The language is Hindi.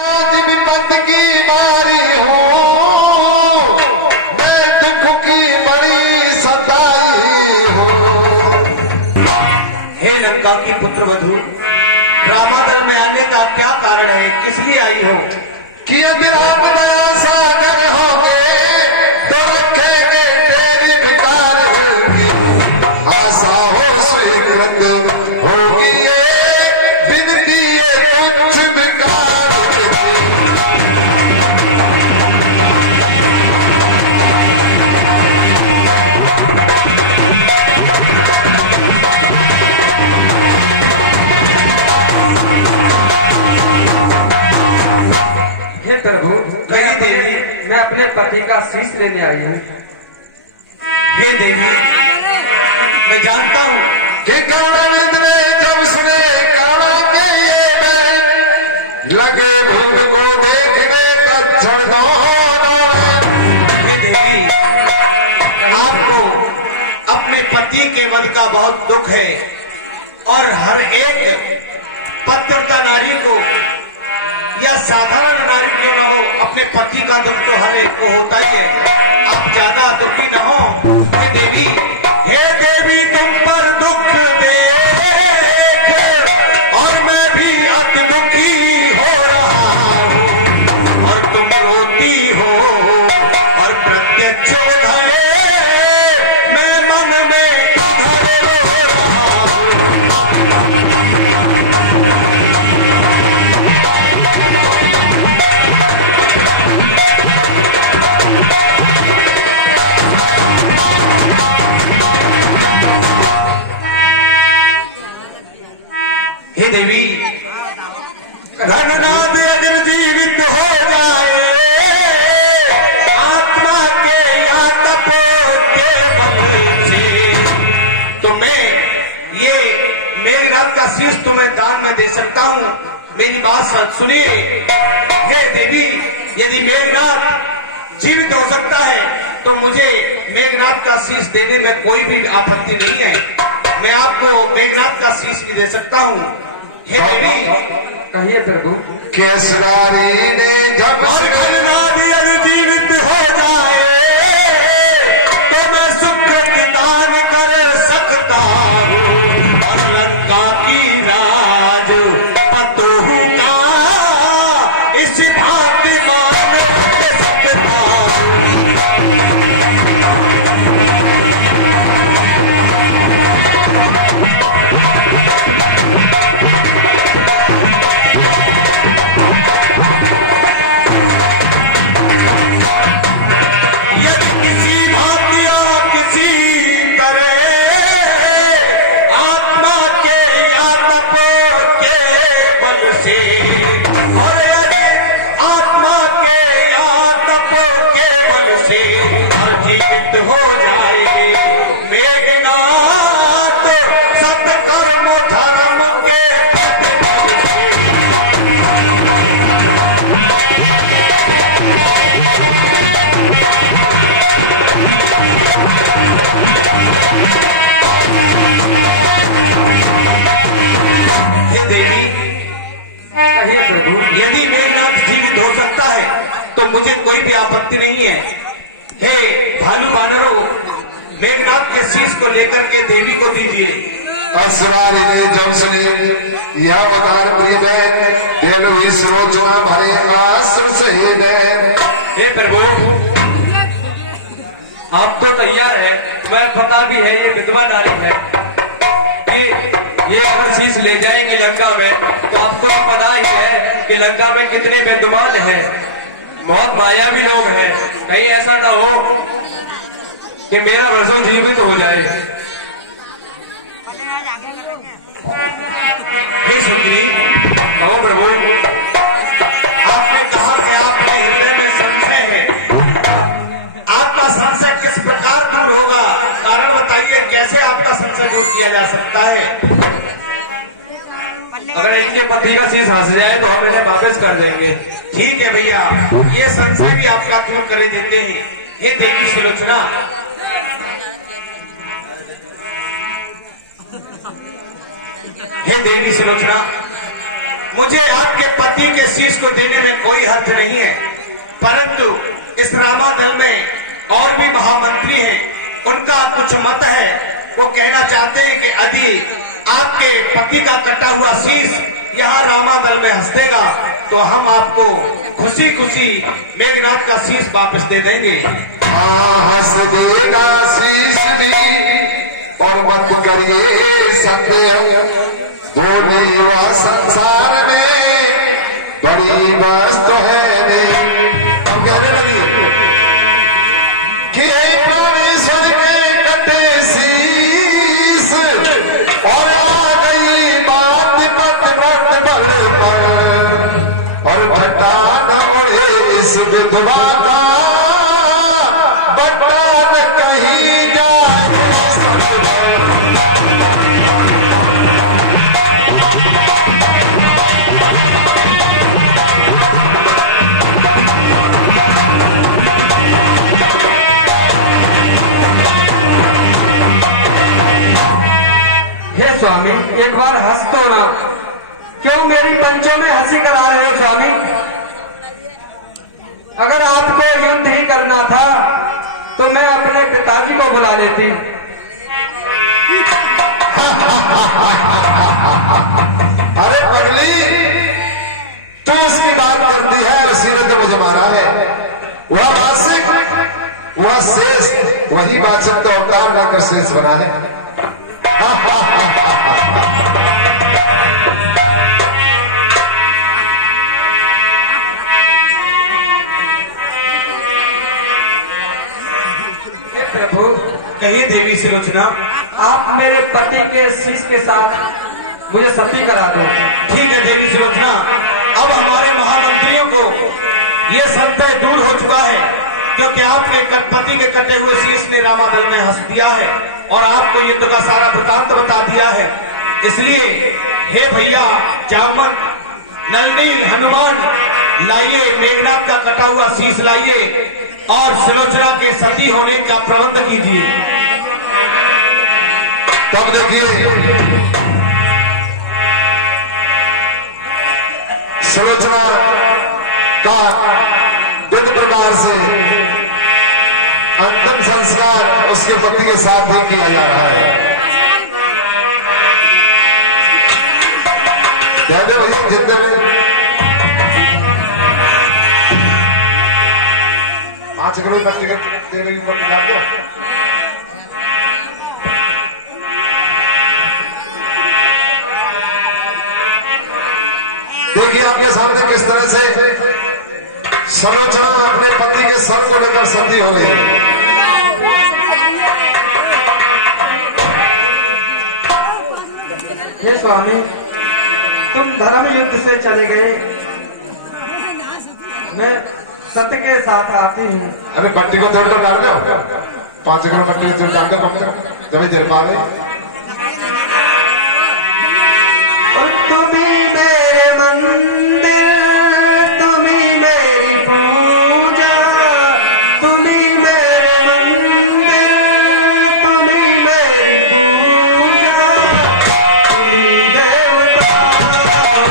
विपत की मारी हूँ, मैं दुख की बड़ी सताई हूँ। हे लंका की पुत्र वधू, रामादल में आने का क्या कारण है, किस लिए आई हो? कि यदि राम दया सागर होगे तो रखेंगे तेरी भिकार की आशा हो स्वीकृत होगी ये विनती ये तुच्छ भिकार। प्रभु, कही देवी, मैं अपने पति का शीश लेने आई हूँ। हे देवी, मैं जानता हूँ कि कर्णविद ने जब सुने काड़ा के ये बैन लगे भूत को देखने तत्क्षण दोनों। हे देवी, आपको अपने पति के वध का बहुत दुख है और हर एक पतिव्रता नारी को या साधारण नारी क्यों ना हो, अपने पति का दुख तो हर एक को होता ही है। आप ज्यादा दुखी न हो। हे देवी, तुम पर दुख देख और मैं भी अति दुखी हो रहा हूँ और तुम रोती हो और प्रत्यक्ष धरे मैं मन में धरे रो रहा हूँ। हे देवी, घननाद अगर जीवित हो जाए आत्मा के या तप के बल से, तो मैं ये मेघनाद का शीश तुम्हें दान में दे सकता हूँ। मेरी बात सुनिए। हे देवी, यदि मेघनाद जीवित हो सकता है तो मुझे मेघनाद का शीश देने में कोई भी आपत्ति नहीं है। मैं आपको मेघनाद का शीश भी दे सकता हूँ। हे देवी, कहिए प्रभु। केसरारी ने जब और घननाद यदि जीवित हो जाए तो मैं सुकृत दान कर सकता हूँ और लंका की राज पतोहू का इस भांति मान सकता हूँ। हो जाएंगे मेघनाद सत्कर्म धर्म के ये देवी, कहिए प्रभु। यदि मेघनाद जीवित हो सकता है तो मुझे कोई भी आपत्ति नहीं है। हे भालू बानरों, मेघनाद के शीश को लेकर के देवी को दीजिए। असवारी ने जब सुने यह अवतार प्रिय बहन तेनु इस रोचना भरे आश्र सही है। हे प्रभु, आप तो तैयार है, मैं पता भी है ये विधवा नारी है कि ये अगर शीश ले जाएंगे लंका में तो आपको तो पता ही है कि लंका में कितने विद्वान हैं, बहुत मायावी लोग हैं। कहीं ऐसा ना हो कि मेरा वर्षों जीवित हो जाए। हे सुंदरी, कहो प्रभु। आपने कहा कि आपके हृदय में संशय है। आपका संशय किस प्रकार दूर होगा, कारण बताइए, कैसे आपका संशय दूर किया जा सकता है? अगर इनके पति का शीश हंस जाए तो हम इन्हें वापस कर देंगे। ठीक है भैया, ये संशय भी आपका दूर कर देते हैं। हे देवी सुलोचना, हे देवी सुलोचना, मुझे आपके पति के शीश को देने में कोई हर्ज नहीं है, परंतु इस रामादल में और भी महामंत्री हैं, उनका कुछ मत है। वो कहना चाहते हैं कि यदि आपके पति का कटा हुआ शीश यहाँ रामादल में हंसेगा तो हम आपको खुशी खुशी मेघनाथ का शीश वापस दे देंगे। हंस देगा शीश भी और मत करिए संदेह, बोले वह संसार में बड़ी वस्तु है नहीं। हम कहने लगी कि परमेश्वर के कटे शीश और आ गई बात पत पत बल पर, और घटा न उड़े इस विधवा का बटा न कहीं जाए। स्वामी एक बार हंस तो ना, क्यों मेरी पंचों में हंसी करा रहे हो स्वामी? अगर आपको युद्ध ही करना था तो मैं अपने पिताजी को बुला लेती। अरे पगली, तू उसकी बात करती है, उसी ने तो मुझे मारा है। वह वासिक, वह शेष, वही वाचक तो अवतार लाकर शेष बना है। प्रभु कहिए देवी सुलोचना। आप मेरे पति के शीश के साथ मुझे सती करा दो। ठीक है देवी सुलोचना, अब हमारे महामंत्रियों को ये संशय दूर हो चुका है, क्योंकि आपके पति के कटे हुए शीश ने रामादल में हंस दिया है और आपको युद्ध का सारा वृतांत बता दिया है। इसलिए हे भैया जामवंत, नलनी, हनुमान लाइए, मेघनाथ का कटा हुआ शीश लाइए और सुलोचना के सती होने का प्रबंध कीजिए। तब देखिए सुलोचना का विध प्रकार से अंतिम संस्कार उसके पति के साथ ही किया जा रहा है। कह दे भैया जितने 5 किलो तक टिकट दे रही जाते हो। देखिए आपके सामने किस तरह से सुलोचना अपने पति के सर को लेकर सती हो गई। हे स्वामी, तुम धर्म युद्ध से चले गए, मैं सत्य के साथ आती हूँ। अरे पट्टी को तोड़ कर डाल दो, 5 किलो पट्टी तोड़ डाल दो, जब देर पा गई। और तुम्ही मेरे मंदिर, तुम्ही मेरी पूजा, तुम्ही मेरे मंदिर, तुम्ही मेरी पूजा, तुम्ही देवता हो,